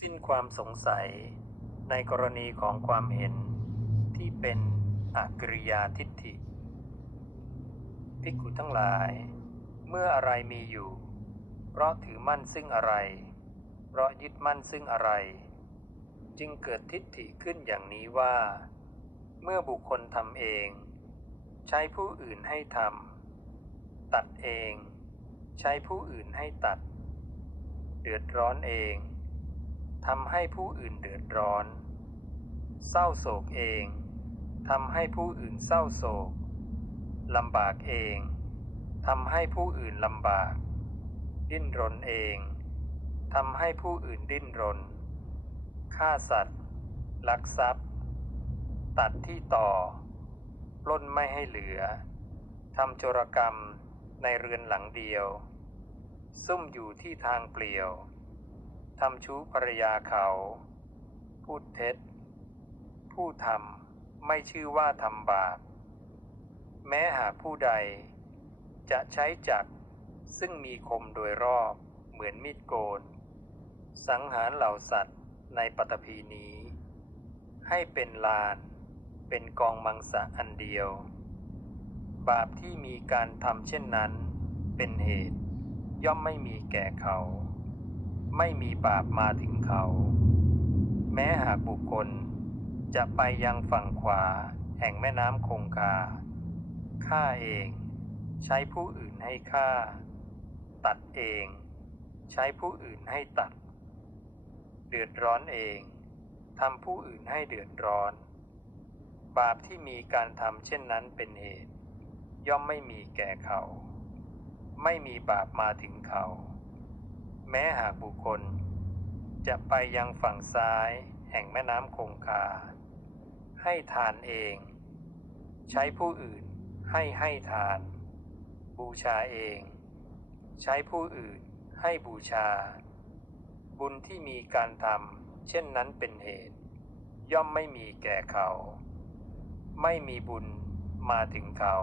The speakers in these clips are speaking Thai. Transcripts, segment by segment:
สิ้นความสงสัยในกรณีของความเห็นที่เป็นอกริยาทิฏฐิภิกขุทั้งหลาย เมื่ออะไรมีอยู่ เพราะถือมั่นซึ่งอะไร เพราะยึดมั่นซึ่งอะไร จึงเกิดทิฏฐิขึ้นอย่างนี้ว่า เมื่อบุคคลทำเอง ใช้ผู้อื่นให้ทำตัดเอง ใช้ผู้อื่นให้ตัด เดือดร้อนเอง ทำให้ผู้อื่นเดือดร้อน เศร้าโศกเองทำให้ผู้อื่นเศร้าโศกลำบากเองทำให้ผู้อื่นลำบาก ดิ้นรนเองทำให้ผู้อื่นดิ้นรน ฆ่าสัตว์ ลักทรัพย์ ตัดที่ต่อ ปล้นไม่ให้เหลือทำโจรกรรมในเรือนหลังเดียว ซุ่มอยู่ที่ทางเปลี่ยว ทำชู้ภรรยาเขา พูดเท็จ ผู้ทำไม่ชื่อว่าทำบาป แม้หากผู้ใด จะใช้จักซึ่งมีคมโดยรอบเหมือนมีดโกน สังหารเหล่าสัตว์ในปฐพีนี้ ให้เป็นลาน เป็นกองมังสะอันเดียว บาปที่มีการทำเช่นนั้น เป็นเหตุ ย่อมไม่มีแก่เขา ไม่มีบาปมาถึงเขา แม้หากบุคคลจะไปยังฝั่งขวาแห่งแม่น้ำคงคาฆ่าเอง ใช้ผู้อื่นให้ฆ่า ตัดเอง ใช้ผู้อื่นให้ตัด เดือดร้อนเองทำผู้อื่นให้เดือดร้อน บาปที่มีการทำเช่นนั้นเป็นเหตุ ย่อมไม่มีแก่เขา ไม่มีบาปมาถึงเขา แม้หากบุคคล จะไปยังฝั่งซ้ายแห่งแม่น้ำคงคา ให้ทานเอง ใช้ผู้อื่นให้ให้ทาน บูชาเอง ใช้ผู้อื่นให้บูชา บุญที่มีการทำเช่นนั้นเป็นเหตุ ย่อมไม่มีแก่เขา ไม่มีบุญมาถึงเขา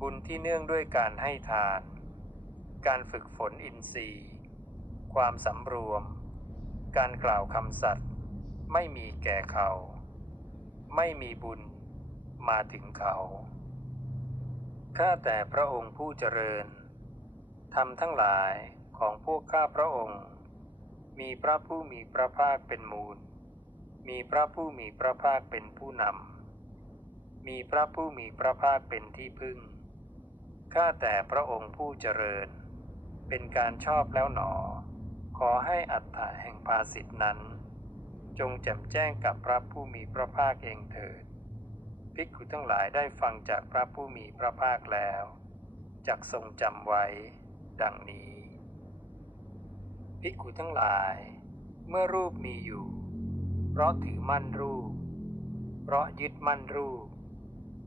บุญที่เนื่องด้วยการให้ทาน การฝึกฝนอินทรีย์ ความสำรวม การกล่าวคำสัตย์ไม่มีแก่เขา ไม่มีบุญมาถึงเขาข้าแต่พระองค์ผู้เจริญทำทั้งหลายของพวกข้าพระองค์ มีพระผู้มีพระภาคเป็นมูล มีพระผู้มีพระภาคเป็นผู้นำ มีพระผู้มีพระภาคเป็นที่พึ่ง ข้าแต่พระองค์ผู้เจริญ เป็นการชอบแล้วหนอ ขอให้อัตถะแห่งภาสิทธนั้น จงแจ่มแจ้งกับพระผู้มีพระภาคเองเถิด ภิกขุทั้งหลายได้ฟังจากพระผู้มีพระภาคแล้วจักทรงจำไว้ ดังนี้ ภิกขุทั้งหลาย เมื่อรูปมีอยู่ เพราะถือมั่นรูป เพราะยึดมั่นรูป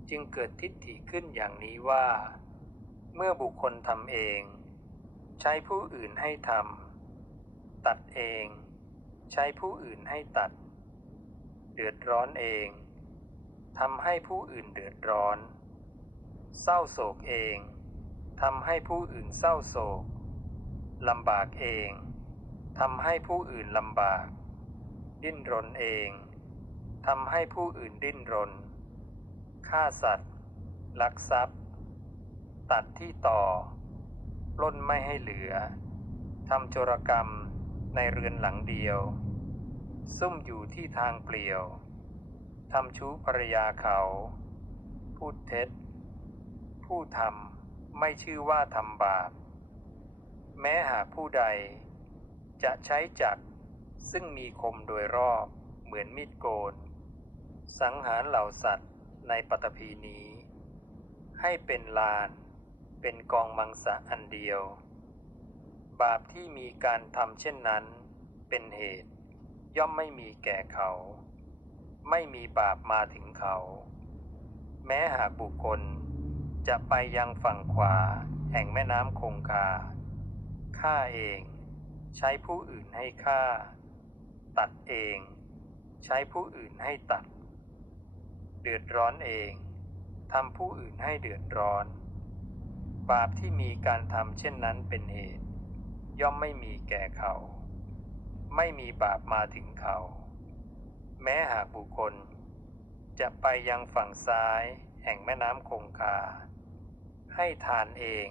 จึงเกิดทิฏฐิขึ้นอย่างนี้ว่า เมื่อบุคคลทำเอง ใช้ผู้อื่นให้ทำ ตัดเอง ใช้ผู้อื่นให้ตัด เดือดร้อนเองทำให้ผู้อื่นเดือดร้อน เศร้าโศกเองทำให้ผู้อื่นเศร้าโศกลำบากเองทำให้ผู้อื่นลำบาก ดิ้นรนเองทำให้ผู้อื่นดิ้นรน ฆ่าสัตว์ ลักทรัพย์ ตัดที่ต่อ ปล้นไม่ให้เหลือทำโจรกรรม ในเรือนหลังเดียว ซุ่มอยู่ที่ทางเปลี่ยวทำชู้ภรรยาเขา พูดเท็จ ผู้ทำไม่ชื่อว่าทำบาป แม้หากผู้ใด จะใช้จักซึ่งมีคมโดยรอบเหมือนมีดโกน สังหารเหล่าสัตว์ในปฐพีนี้ ให้เป็นลาน เป็นกองมังสะอันเดียว บาปที่มีการทำเช่นนั้น เป็นเหตุ ย่อมไม่มีแก่เขา ไม่มีบาปมาถึงเขา แม้หากบุคคลจะไปยังฝั่งขวา แห่งแม่น้ำคงคาฆ่าเอง ใช้ผู้อื่นให้ฆ่า ตัดเอง ใช้ผู้อื่นให้ตัด เดือดร้อนเองทำผู้อื่นให้เดือดร้อน บาปที่มีการทำเช่นนั้นเป็นเหตุ ย่อมไม่มีแก่เขา ไม่มีบาปมาถึงเขา แม้หากบุคคล จะไปยังฝั่งซ้ายแห่งแม่น้ำคงคา ให้ทานเอง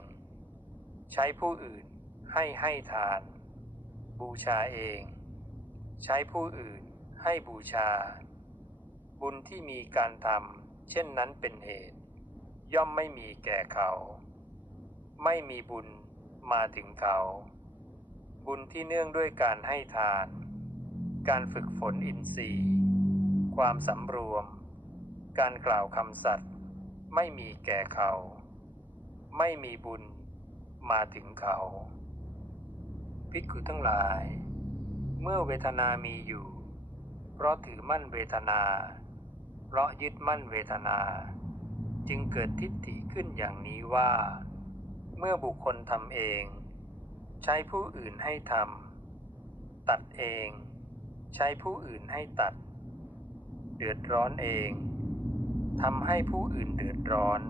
ใช้ผู้อื่นให้ให้ทาน บูชาเอง ใช้ผู้อื่นให้บูชา บุญที่มีการทำเช่นนั้นเป็นเหตุ ย่อมไม่มีแก่เขา ไม่มีบุญมาถึงเขา บุญที่เนื่องด้วยการให้ทาน การฝึกฝนอินทรีย์ ความสำรวม การกล่าวคำสัตย์ไม่มีแก่เขา ไม่มีบุญมาถึงเขาภิกขุทั้งหลาย เมื่อเวทนามีอยู่ เพราะถือมั่นเวทนา เพราะยึดมั่นเวทนา จึงเกิดทิฏฐิขึ้นอย่างนี้ว่า เมื่อบุคคลทำเอง ช้ผู้อื่นให้ทำตัดเอง ใช้ผู้อื่นให้ตัด เดือดร้อนเองทำให้ผู้อื่นเดือดร้อน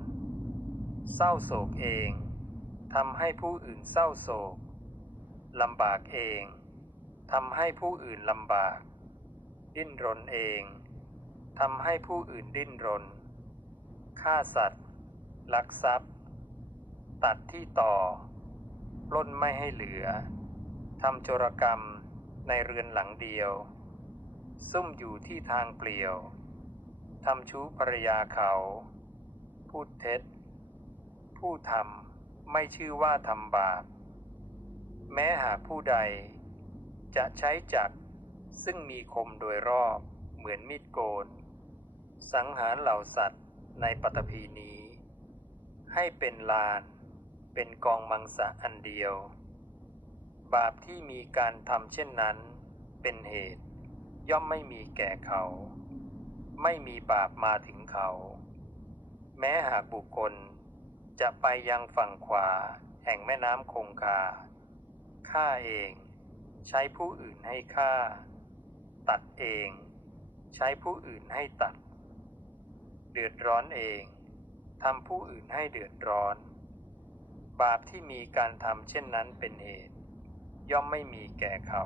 เศร้าโศกเองทำให้ผู้อื่นเศร้าโศกลำบากเองทำให้ผู้อื่นลำบาก ดิ้นรนเองทำให้ผู้อื่นดิ้นรน ฆ่าสัตว์ ลักทรัพย์ ตัดที่ต่อ ปล้นไม่ให้เหลือทำโจรกรรมในเรือนหลังเดียว ซุ่มอยู่ที่ทางเปลี่ยวทำชู้ภรยาเขา พูดเท็จ ผู้ทำไม่ชื่อว่าทำบาป แม้หากผู้ใด จะใช้จักรซึ่งมีคมโดยรอบเหมือนมีดโกน สังหารเหล่าสัตว์ในปฐพีนี้ ให้เป็นลาน เป็นกองมังสะอันเดียว บาปที่มีการทำเช่นนั้น เป็นเหตุ ย่อมไม่มีแก่เขา ไม่มีบาปมาถึงเขา แม้หากบุคคลจะไปยังฝั่งขวาแห่งแม่น้ำคงคาฆ่าเอง ใช้ผู้อื่นให้ฆ่า ตัดเอง ใช้ผู้อื่นให้ตัด เดือดร้อนเองทำผู้อื่นให้เดือดร้อน บาปที่มีการทำเช่นนั้นเป็นเหตุ ย่อมไม่มีแก่เขา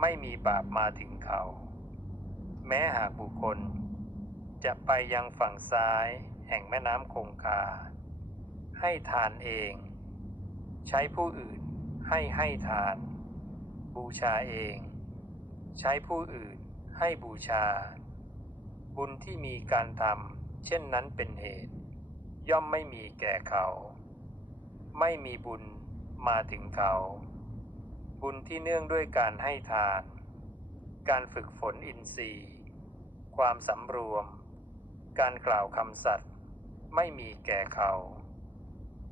ไม่มีบาปมาถึงเขา แม้หากบุคคล จะไปยังฝั่งซ้ายแห่งแม่น้ำคงคา ให้ทานเอง ใช้ผู้อื่นให้ให้ทาน บูชาเอง ใช้ผู้อื่นให้บูชา บุญที่มีการทำเช่นนั้นเป็นเหตุ ย่อมไม่มีแก่เขา ไม่มีบุญมาถึงเขา บุญที่เนื่องด้วยการให้ทาน การฝึกฝนอินทรีย์ ความสำรวม การกล่าวคำสัตย์ไม่มีแก่เขา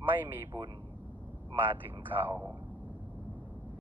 ไม่มีบุญมาถึงเขา